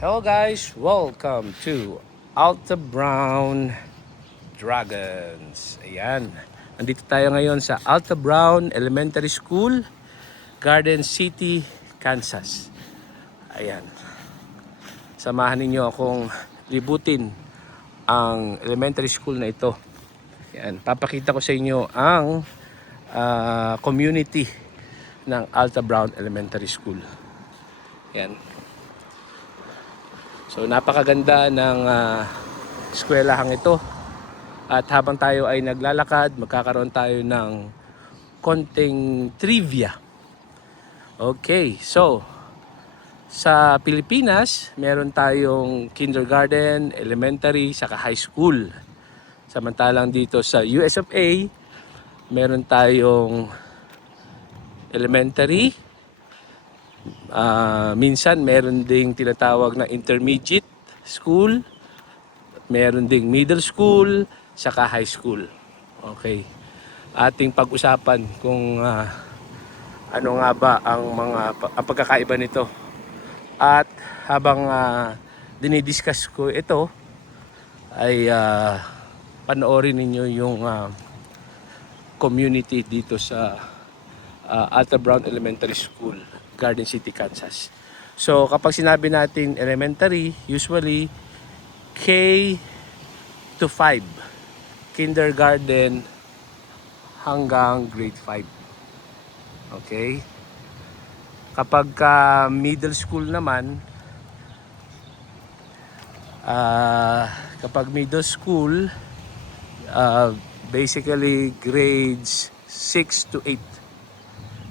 Hello guys, welcome to Alta Brown Dragons. Ayan, nandito tayo ngayon sa Alta Brown Elementary School, Garden City, Kansas. Ayan, samahan ninyo akong libutin ang elementary school na ito. Ayan, papakita ko sa inyo ang community ng Alta Brown Elementary School. Ayan. So napakaganda ng eskwelahang ito. At habang tayo ay naglalakad, magkakaroon tayo ng konting trivia. Okay, so sa Pilipinas, meron tayong kindergarten, elementary, saka high school. Samantalang dito sa US of A, meron tayong elementary, minsan meron ding tinatawag na intermediate school, meron ding middle school, saka high school. Okay. Ating pag-usapan kung ano nga ba ang ang pagkakaiba nito. At habang dinidiscuss ko ito, ay panoorin ninyo yung community dito sa Alta Brown Elementary School, Garden City, Kansas. So kapag sinabi natin elementary, usually K to 5, kindergarten hanggang grade 5. Okay? Kapag middle school naman, kapag middle school, basically grades 6 to 8.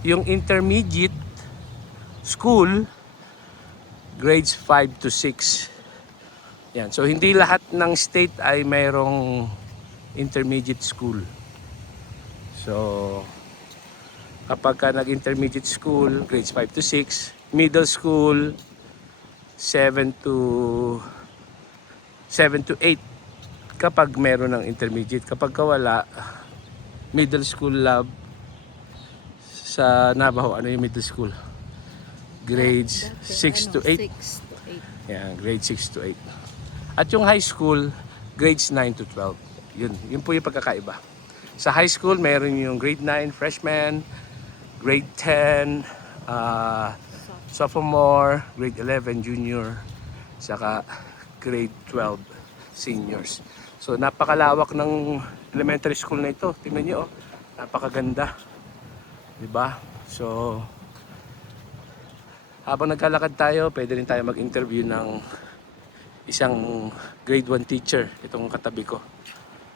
Yung intermediate school, grades 5 to 6. Yan. So hindi lahat ng state ay mayroong intermediate school. So kapag nag-intermediate school, grades 5 to 6, middle school 7 to 8 kapag meron ng intermediate. Kapag wala, middle school lab sa Navajo, ano yung middle school? Grades 6 to 8. 6 to 8. Yeah, grade 6 to 8. At yung high school, grades 9 to 12. Yun po yung pagkakaiba. Sa high school, meron yung grade 9 freshman, grade 10 sophomore, grade 11 junior, saka grade 12 seniors. So napakalawak ng elementary school na ito. Tingnan niyo, oh. Napakaganda. 'Di ba? So habang naglalakad tayo, pwede rin tayo mag-interview ng isang grade 1 teacher, itong katabi ko.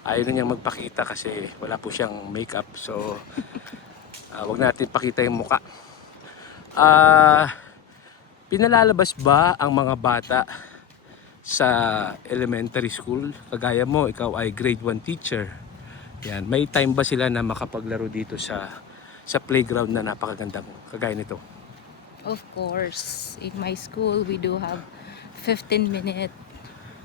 Ayaw na niyang magpakita kasi wala po siyang makeup. So wag natin pakita yung muka. Pinalalabas ba ang mga bata sa elementary school? Kagaya mo, ikaw ay grade 1 teacher. Yan, may time ba sila na makapaglaro dito sa playground na napakaganda mo? Kagaya nito. Of course, in my school we do have 15-minute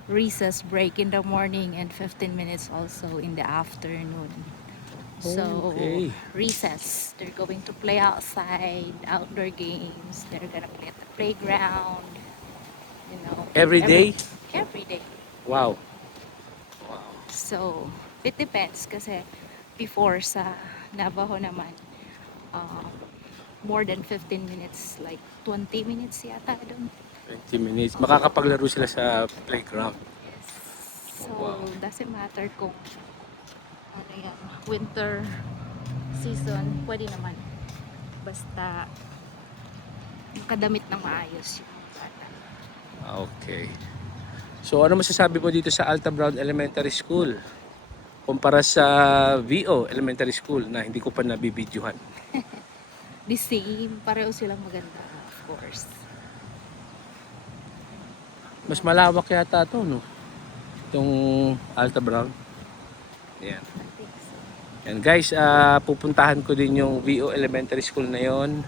recess break in the morning and 15 minutes also in the afternoon. So Okay. recess, they're going to play outside, outdoor games. They're gonna play at the playground. You know, Every day? Every day. Wow. So it depends kasi before sa Navajo naman, more than 15 minutes, like 20 minutes yata doon. 20 minutes. Makakapaglaro sila sa playground. So, Wow. doesn't matter kung ano yan, winter season, pwede naman. Basta makadamit ng maayos yung bata. Okay. So ano masasabi mo dito sa Alta Brown Elementary School kumpara sa VO Elementary School na hindi ko pa nabibidyohan? The same, pareho silang maganda, of course. Mas malawak yata to, no? Itong Alta Brown. Yan. I think so. Yan guys, pupuntahan ko din yung VO Elementary School na yon.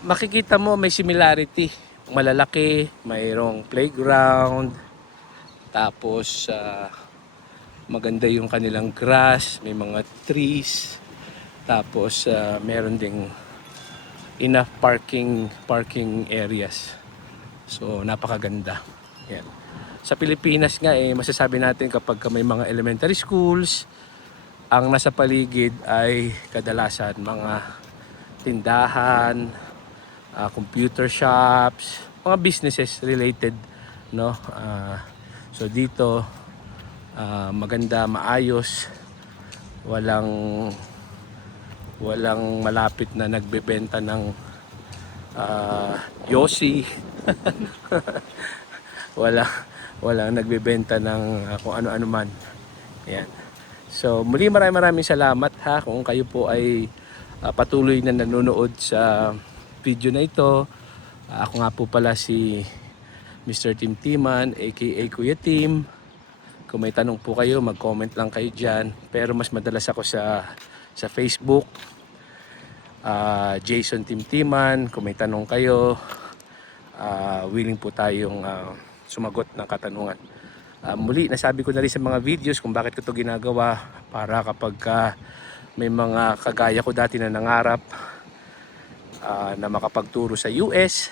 Makikita mo may similarity. Malalaki, mayroong playground, tapos maganda yung kanilang grass, may mga trees, tapos meron ding enough parking areas. So napakaganda. Yan. Sa Pilipinas nga masasabi natin kapag may mga elementary schools, ang nasa paligid ay kadalasan mga tindahan, computer shops, mga businesses related, no? So dito maganda, maayos, walang malapit na nagbebenta ng yosi. Walang nagbebenta ng kung ano-ano man. Ayan. So muli maraming salamat ha kung kayo po ay patuloy na nanonood sa video na ito. Ako nga po pala si Mr. Tim Timan aka Kuya Tim. Kung may tanong po kayo, mag-comment lang kayo dyan. Pero mas madalas ako sa Facebook, Jason Tim Timan. Kung may tanong kayo, willing po tayong sumagot ng katanungan. Muli, nasabi ko na rin sa mga videos kung bakit ko ito ginagawa para kapag may mga kagaya ko dati na nangarap na makapagturo sa US.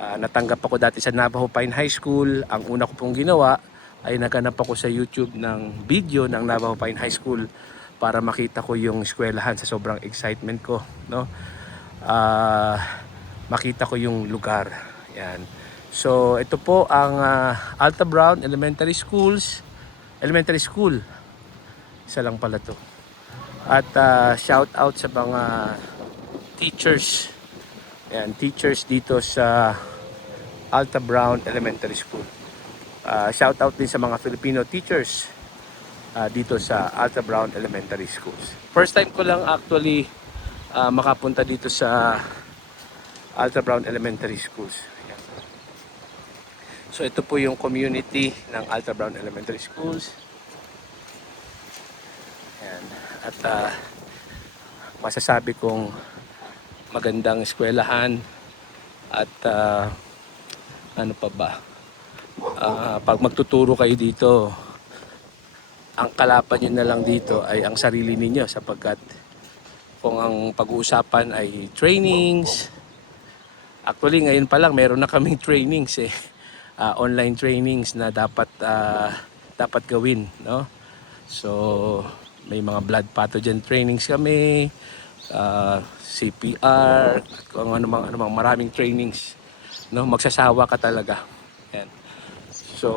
Natanggap ako dati sa Navajo Pine High School. Ang una ko pong ginawa ay naghanap ako sa YouTube ng video ng Navajo Pine High School para makita ko yung eskwelahan sa sobrang excitement ko, no? Makita ko yung lugar. Yan. So ito po ang Alta Brown Elementary School. Isa lang pala to. At shout out sa mga teachers. Yan, teachers dito sa Alta Brown Elementary School. Shout out din sa mga Filipino teachers dito sa Alta Brown Elementary Schools. First time ko lang actually makapunta dito sa Alta Brown Elementary Schools. Ayan. So ito po yung community ng Alta Brown Elementary Schools. Ayan. At masasabi kong magandang eskwelahan at ano pa ba? Pag magtuturo kayo dito, ang kalaban nyo na lang dito ay ang sarili ninyo sapagkat kung ang pag-uusapan ay trainings, actually ngayon pa lang meron na kaming trainings online trainings na dapat gawin, no? So may mga blood pathogen trainings kami, CPR, at kung ano mang maraming trainings, no? Magsasawa ka talaga. Yan. So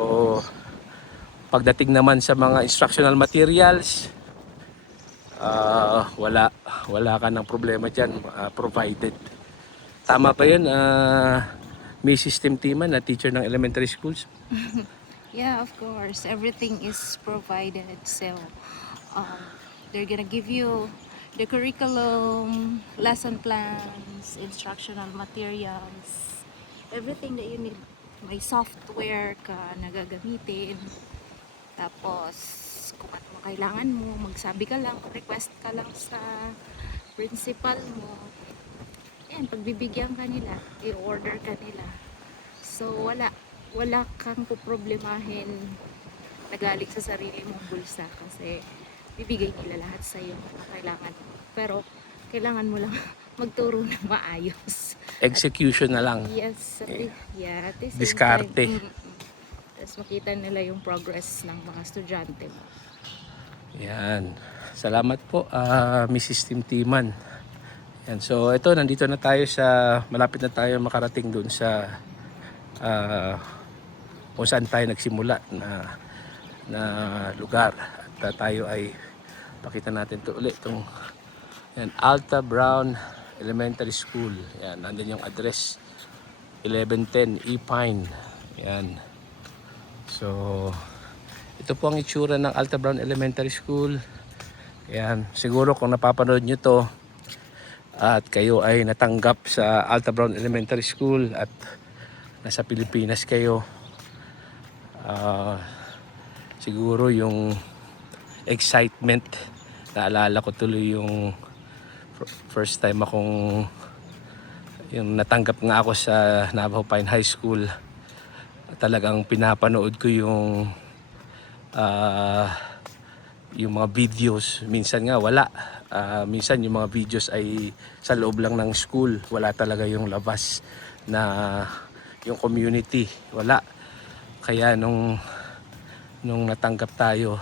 pagdating naman sa mga instructional materials, wala ka ng problema dyan, provided. Tama ba yun, Mrs. Tim Timan, na teacher ng elementary schools? Yeah, of course. Everything is provided. So, they're gonna give you the curriculum, lesson plans, instructional materials, everything that you need. May software ka na gagamitin. Tapos, kung ano kailangan mo, magsabi ka lang, request ka lang sa principal mo. Yan, pagbibigyan ka nila, i-order ka nila. So, wala kang poproblemahin na galing sa sarili mong bulsa kasi bibigay nila lahat sa iyo na kailangan mo. Pero, kailangan mo lang magturo na maayos. Execution na lang. Yes, at the same Diskarte. time, tapos makita nila yung progress ng mga estudyante mo. Yan. Salamat po, Mrs. Tim Timan. Yan. So ito, nandito na tayo malapit na tayo makarating dun sa kung saan tayo nagsimula na lugar. At tayo ay pakita natin to ulit itong Alta Brown Elementary School. Yan, nandun yung address 1110 E-Pine. Yan. So ito po ang itsura ng Alta Brown Elementary School. Yan, siguro kung napapanood nyo to at kayo ay natanggap sa Alta Brown Elementary School at nasa Pilipinas kayo, siguro yung excitement, naalala ko tuloy yung first time akong yung natanggap nga ako sa Navajo Pine High School. Talagang pinapanood ko yung mga videos. Minsan nga wala. Minsan yung mga videos ay sa loob lang ng school. Wala talaga yung labas na yung community. Wala. Kaya nung natanggap tayo,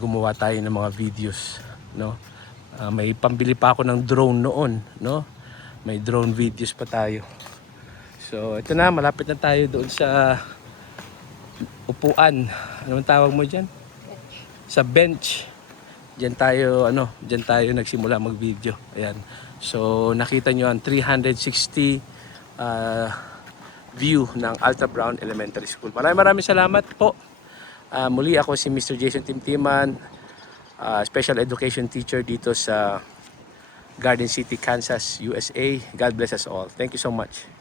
gumawa tayo ng mga videos, no? May pambili pa ako ng drone noon, no? May drone videos pa tayo. So ito na, malapit na tayo doon sa upuan. Anong tawag mo diyan? Sa bench. Diyan tayo nagsimula mag-video. Ayan. So nakita nyo ang 360 view ng Alta Brown Elementary School. Maraming salamat po. Muli ako si Mr. Jason Timtiman, special education teacher dito sa Garden City, Kansas, USA. God bless us all. Thank you so much.